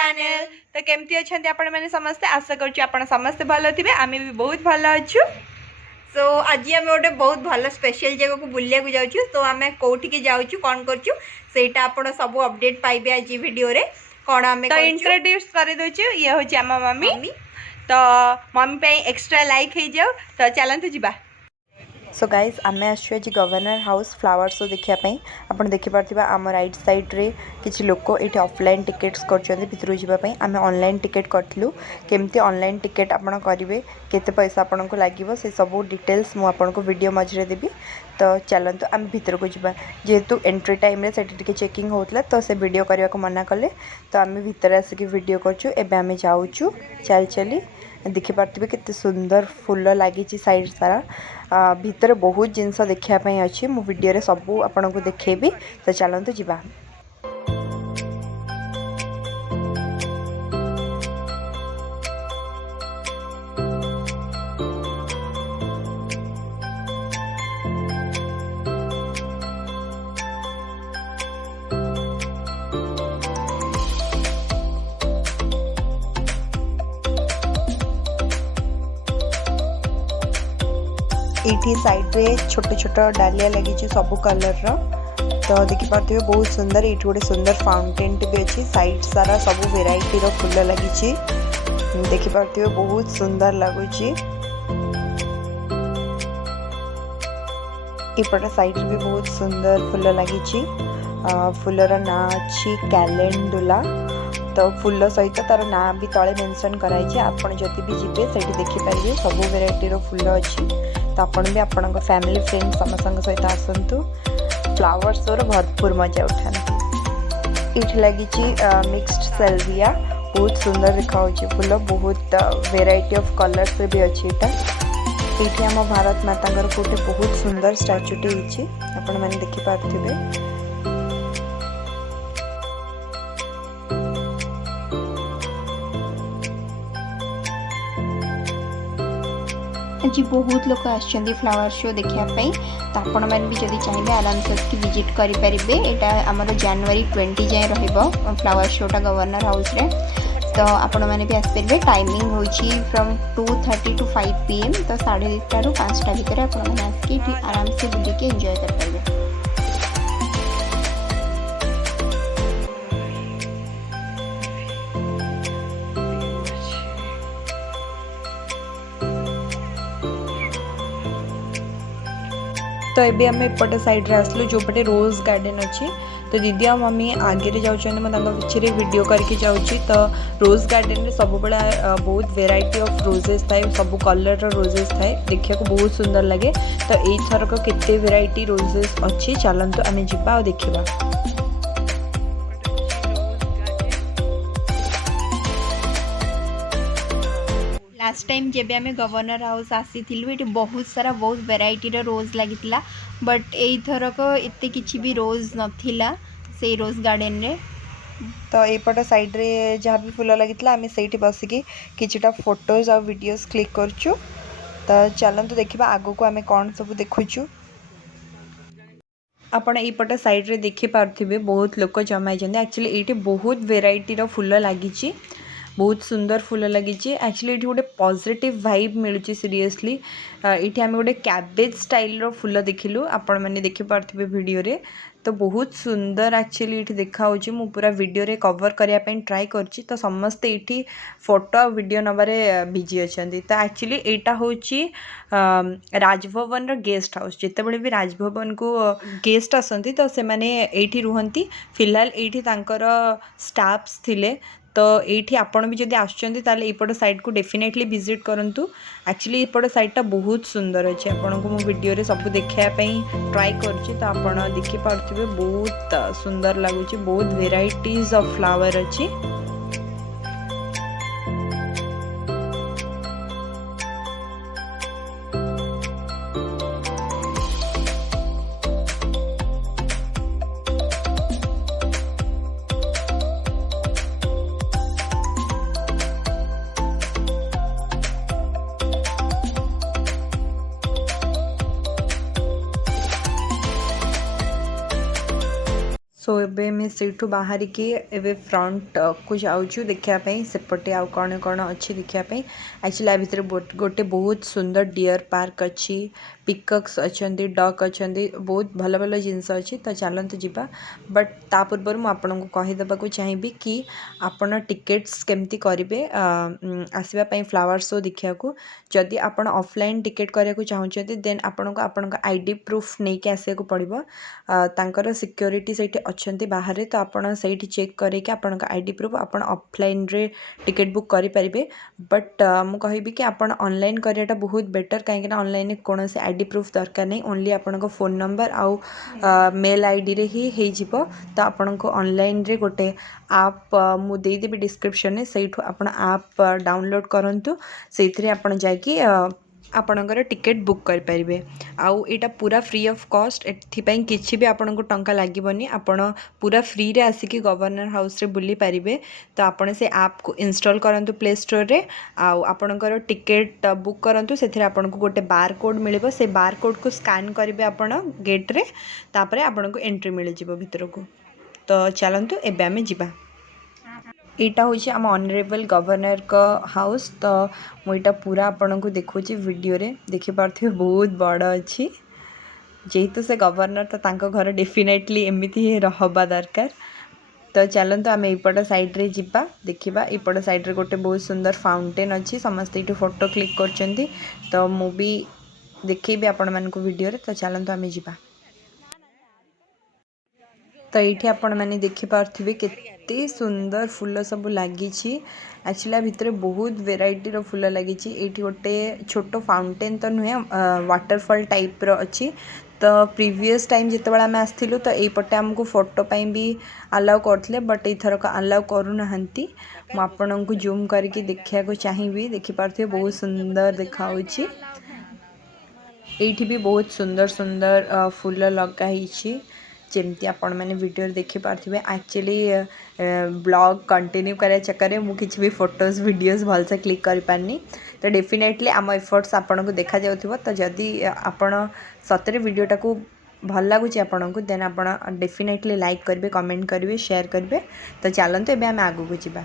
Channel. तो केमती अच्छे आपण मैंने समस्ते आशा कर समस्ते भल थे आम भी बहुत भल अच्छु। सो आज आम गोटे बहुत भल स्पेशल जगह को बुलिया जाऊँ। तो आम कौटिकी जाऊँ कौन करटा आप सब अपडेट पाइबे आज वीडियो रे कौन आम तो इंट्रोड्यूस कर दे। ये हूँ आम मम्मी। तो मम्मी एक्स्ट्रा लाइक हो जाओ तो चलते जावा। सो गाइज आम आसु आज गवर्नर हाउस फ्लावर शो देखापी। आप देखिपे आम राइट साइड रे किसी लोक ये ऑफलाइन टिकेट्स कर भितर जावाई। आम ऑनलाइन टिकेट करूँ केमती ऑनलाइन टिकेट आप करेंगे केते पैसा आपन को लगे से सब डिटेल्स मुझे वीडियो मझे देवी। तो चलतु आम भितर को जावा जेहेतु एंट्री टाइम रे सेठी चेकिंग होता तो से वीडियो करने को मना कले। तो आम भितर आसिक वीडियो करूँ। एवं आम जाऊँ चल चली देखिपे केते सुंदर फूल लगी साइड सारा भितर बहुत जिनस देखापी अच्छी मु वीडियो रे सबू आपन को देखेबी। तो चलतु ଯିବା। इटी साइड रे छोट छोट डालिया लगी सब कलर रो। तो देखिपे बहुत सुंदर ये गोटे सुंदर फाउंटेन भी अच्छी साइड सारा सब वेराइटी रो फूल लगी देखिपे बहुत सुंदर लगुच। एपट साइड भी बहुत सुंदर फूल लगी फूलर ना अच्छी कैलेंडुला। तो फूल सहित तार ना भी तले मेंशन कराई। आपन जदि भी जिबे सेठी देखिपारे सब वेराइटी रो फूल अच्छी। तो आपन भी आपन फैमिली फ्रेंड समस्त सहित आसतु फ्लावर शोर भरपूर मजा उठाती। ये लगी मिक्स्ड सेल्विया बहुत सुंदर देखा फूल बहुत वेराइटी ऑफ कलर्स भी अच्छी। ये आम भारत माता गोटे बहुत सुंदर स्टाच्यूटे होती आपण मैंने देखिपारे। आज बहुत लोग आछंदी फ्लावर शो देखापी। तो आपण मैंने भी जब चाहिए आराम से विजिट करेंगे। यहाँ आमर जनवरी 20 जाए रहा फ्लावर शोटा गवर्नर हाउस रे। तो आपण मैंने भी आसपारे टाइमिंग होची फ्रॉम 2:30 to 5 PM। तो 2:30 ରୁ 5टा भितर आपण मैंने आसिक आराम से बुलिके एंजॉय कर पारे। तो ये आम एपटे साइड रे आसलु जो पटे रोज गार्डन अच्छी। तो दीदी आ मम्मी आगे जाऊँ मुझे वीडियो करके जाऊँगी। तो रोज गार्डन रे सब बड़ा बहुत वेराइटी ऑफ रोजेस थाए सब कलर रोजेस थाए देखा को बहुत सुंदर लगे। तो यही थरक केते वेराइटी रोजेस अच्छी चलतु आम जा और देखा। लास्ट टाइम जब आम गवर्नर हाउस आसी ये बहुत सारा बहुत वेराइटी रोज लगी। बट यही थरक एत कि भी रोज नाला से रोज गार्डन रे। तो यपट साइड रे जहाँ भी फूल लगी आम से बसिकी किछिटा फोटोज और वीडियोस क्लिक करचु। तो चलतु देखा आगो को आम कौन सब देखुचु। आपण यपट साइड रे देखि पारुथिबे बहुत लोक जमा एक्चुअली ये बहुत वेराइटी फूल लगी बहुत सुंदर फूल लगी। एक्चुअली ये गोटे पॉजिटिव वाइब मिलूँ सीरियसली। ये आम गोटे कैबेज स्टाइल रो फूल देखिलु आपण मैंने देखि पारुथिबे वीडियो रे। तो बहुत सुंदर एक्चुअली ये देखा मु पूरा वीडियो रे कवर करने ट्राई करछि। तो समस्ते ये फोटो वीडियो नबारे बिजी अच्छा। तो एक्चुअली यहाँ हूँ राजभवन रो गेस्ट हाउस। जिते बड़े भी राजभवन को गेस्ट आसती तो से माने एठी रुहंती। फिलहाल एठी तांकर स्टाफ्स थिले। तो ये आपण भी जब आसुँच यपट साइड को डेफिनेटली विजिट करूँ। एक्चुअली यपट साइडटा बहुत सुंदर अच्छे आपन को मो वीडियो रे सब देखापी ट्राई करछि। तो आपण देखि पारुथिबे बहुत सुंदर लगुच बहुत वेराइटीज ऑफ फ्लावर अच्छी। सो एबे मैं सेठू बाहर के एवे फ्रंट को जाऊँ देखापी सेपटे आउ कौन कौन अच्छी देखापी। एक्चुअली आ भितर गोटे बहुत सुंदर डियर पार्क अच्छी, पिकक्स अच्छा, डक अच्छा, बहुत भल भल जिनस अच्छी। तो चलते जावा, बट ता पूर्व मुझे कहीदेक चाहिए कि आपण टिकेट्स केमती करेंगे आसवाई फ्लावर शो देखा। जदि आप ऑफलाइन टिकेट करने चाहते देन आपण आईडी प्रूफ नहीं आसवाक पड़ो। तांकर सिक्योरिटी से अच्छा बाहर, तो आपड़ से चेक करके आपण आईडी प्रूफ आप ऑफलाइन रे टिकेट बुक करेंगे। बट मु कहबी कि आप ऑनलाइन कराटा बहुत बेटर, कहीं ऑनलाइन कौन से आईडी प्रूफ दरकार नहीं, ओनली आपण फोन नंबर आउ मेल आईडी रे ही हो। तो आपण को ऑनलाइन रे गोटे आप मु देदेवी डिस्क्रिप्शन में, से आप डाउनलोड करूँ, से आप जाकि आपणकर टिकेट बुक करेंगे। आउ एटा पूरा फ्री ऑफ कॉस्ट, एथिपाई किसी भी आपन को टंका लगभग, आपण पूरा फ्री रे आसिकी गवर्नर हाउस रे बुली पारिबे। तो आपण से ऐप को इंस्टॉल करंतु प्ले स्टोर रे, आउ आपणकर टिकेट बुक करंतु, सेथिरे आपन को गोटे बार कोड मिलिबो, से बार कोड को स्कैन करेंगे आपण गेट रे, तापरे आपन को एंट्री मिल जिवो भीतर को। तो चलंतु एबे आमे जिबा। यहाँ हूँ आम ऑनरेबल गवर्नर का हाउस। तो मुझा पूरा आपन को देखुँ वीडियो रे, देखिपे बहुत बड़ अच्छी, जेहेतु से गवर्नर तो तांको घर डेफिनेटली एमती ही रहबा दरकार। तो चलते आम एपट साइड रे जिबा देखिबा। एपट साइड रे गोटे बहुत सुंदर फाउंटेन अच्छी, समस्त ये फोटो क्लिक करछंती। तो मु भी देखी आपण मानक वीडियो रे। तो चलते आम जिबा। तो ये आपण मैंने देखिपे केते सुंदर फूल सब लगी। एक्चुअली भितर बहुत वेराइटी रो फूल लगी। ये गोटे छोट फाउंटेन तो नुहे, वाटरफॉल टाइप रो अच्छी। तो प्रीवियस टाइम जिते आम आसलु तो यपटे आमको फोटो भी अलाउ करते, बट एथरक अलाउ करूना। मुझे को जूम करके देखा चाहिए, देखिपे बहुत सुंदर देखा। ये भी बहुत सुंदर सुंदर फूल लगाई, जमती आपण मैंने वीडियो देखिपे। एक्चुअली ब्लॉग कंटिन्यू करे चक्कर में मुझे भी फोटोज वीडियोस भलसे क्लिक कर पारनी। तो डेफिनेटली आम एफर्ट्स आपन को देखा जाउथिबो। तो जदि आपण सतरे वीडियोटा को भल लगुच आपन को, देन आप डेफिनेटली लाइक करेंगे, कमेंट करेंगे, शेयर करेंगे। तो चलते एबे आम आगु को जिबा।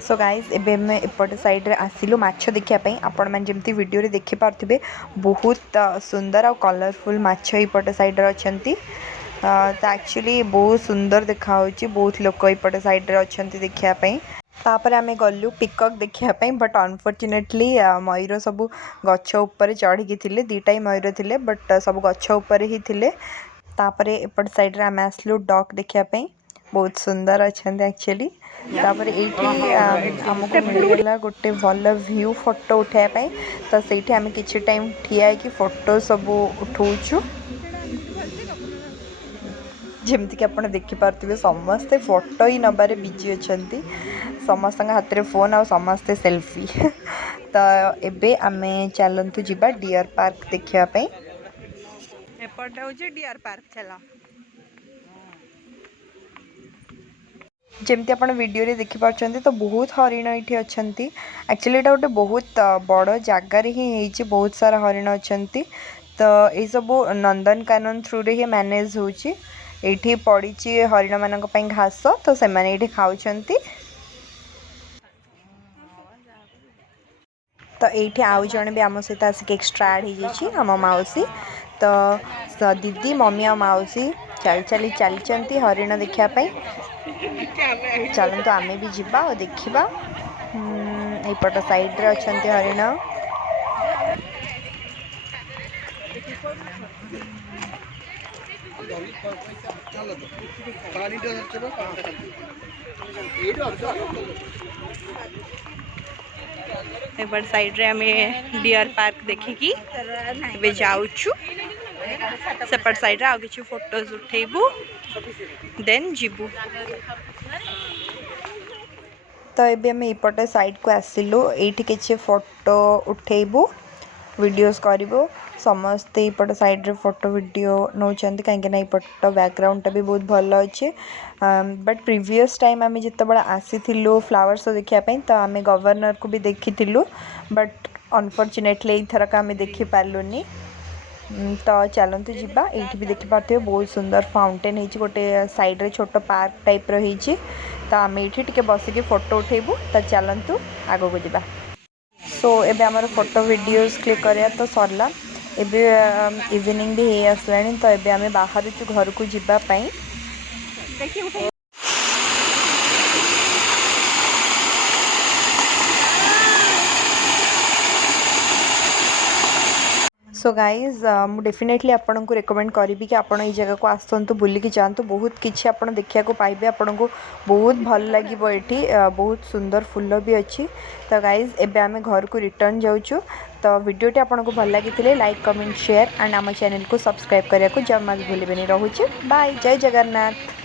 सो गाइज एबे मैं एपट साइड रे आसिलु माछ देखापी। आपण मैंने जमती वीडियो रे देखि पारथिबे बहुत सुंदर और कलरफुल माछ एपट साइड रे अछंती। तो एक्चुअली बहुत सुंदर देखा होची, बहुत लोक एपट साइड रे अछंती देखापी। तापर आमे गलु पिकॉक देखापी, बट अनफॉर्चुनेटली मयूर सब गछ ऊपर चढ़ी थिले, दीटा ही मयूर थिले, बट सब गछ ऊपर ही थिले। तापर एपट साइड रे आमे आसलु डॉग देखापी, बहुत सुंदर अच्छा एक्चुअली। तापर ये आमको मिलगला गोटे भल व्यू फोटो उठाई। तो से आम कि टाइम ठिया कि फोटो सब उठाऊँ, जमती कि आप देखिपे समस्ते फोटो ही नबारे बिजी अच्छा, समस्त हाथ में फोन आ समस्ते सेल्फी। तो एबे आमे चलतु जीवा डियर पार्क देखापी। एपटे हूँ डियर पार्क, चला जमती आप वीडियो रे देखि पार्छन्ती। तो बहुत हरिण ये अच्छा। एक्चुअली एटा गोटे बहुत बड़ जगार ही बहुत सारा हरिण अच्छा। तो ये सब नंदनकानन थ्रू रे ही मैनेज होची। ये पड़ी हरिण मान घास, तो से मैंने ये खाऊँ। तो ये आउ जड़े भी आम सहित आसिक एक्सट्रा ऐड हो जाइए आम मौसी। तो दीदी मम्मी और मौसी चलती हरिण देखापी। चलते आमे भी जीवा और देखा। एपट साइड रे अछंती हरिण। एपट साइड रे आमे डियर पार्क देखिकी एबे जाउछु। सेपट साइड रे आ किछि फोटोज उठेबू, देन जीबू। तो ये आम एपटे साइड को आसिलु, ये किसी फोटो उठेबू, वीडियोस करूँ। समस्ते एपट साइड रे फोटो वीडियो नौ, कहीं एपट बैकग्राउंड भी बहुत भल अच्छे। बट प्रीवियस टाइम आम जिते आसी फ्लावर शो देखापी, तो आम गवर्नर को भी देखी, बट अनफॉर्चुनेटली एथरक आम देखी पार्लुनी। तो चलतु ଯିବା ଏଇଠି ବି ଦେଖିପାରୁଥିବେ ବହୁତ ସୁନ୍ଦର फाउंटेन ହେଇଛି ଗୋଟେ ସାଇଡ଼ରେ ଛୋଟ ପାର୍କ ଟାଇପ୍ର ହେଇଛି ତ ଆମେ ଏଇଠି ଟିକେ ବସିକି ଫଟୋ ଉଠେଇବୁ ତ ଚାଲନ୍ତୁ ଆଗକୁ ଯିବା सो एबे आमर फोटो वीडियोस क्लिक करिया तो सरला एबे इवनिंग भी हे आसलानी तो एबे आमे बाहर छु घर को जिबा पई सो गाइज मु डेफिनेटली आपन को रिकमेंड करी कि आपन ई जगह को आसतु बुलिकी जातु बहुत किछि आपन देखिया को पाइबे आपन को बहुत भल लागिबो एठी बहुत सुंदर फूल भी अच्छी तो गाइज एबे आमे घर को रिटर्न जाउछु तो वीडियोटी आपन को भल लागिथिले लाइक कमेंट शेयर एंड आम चैनल को सब्सक्राइब करिया को जमा भी भूलिबेनी रहूछि बाय जय जगन्नाथ।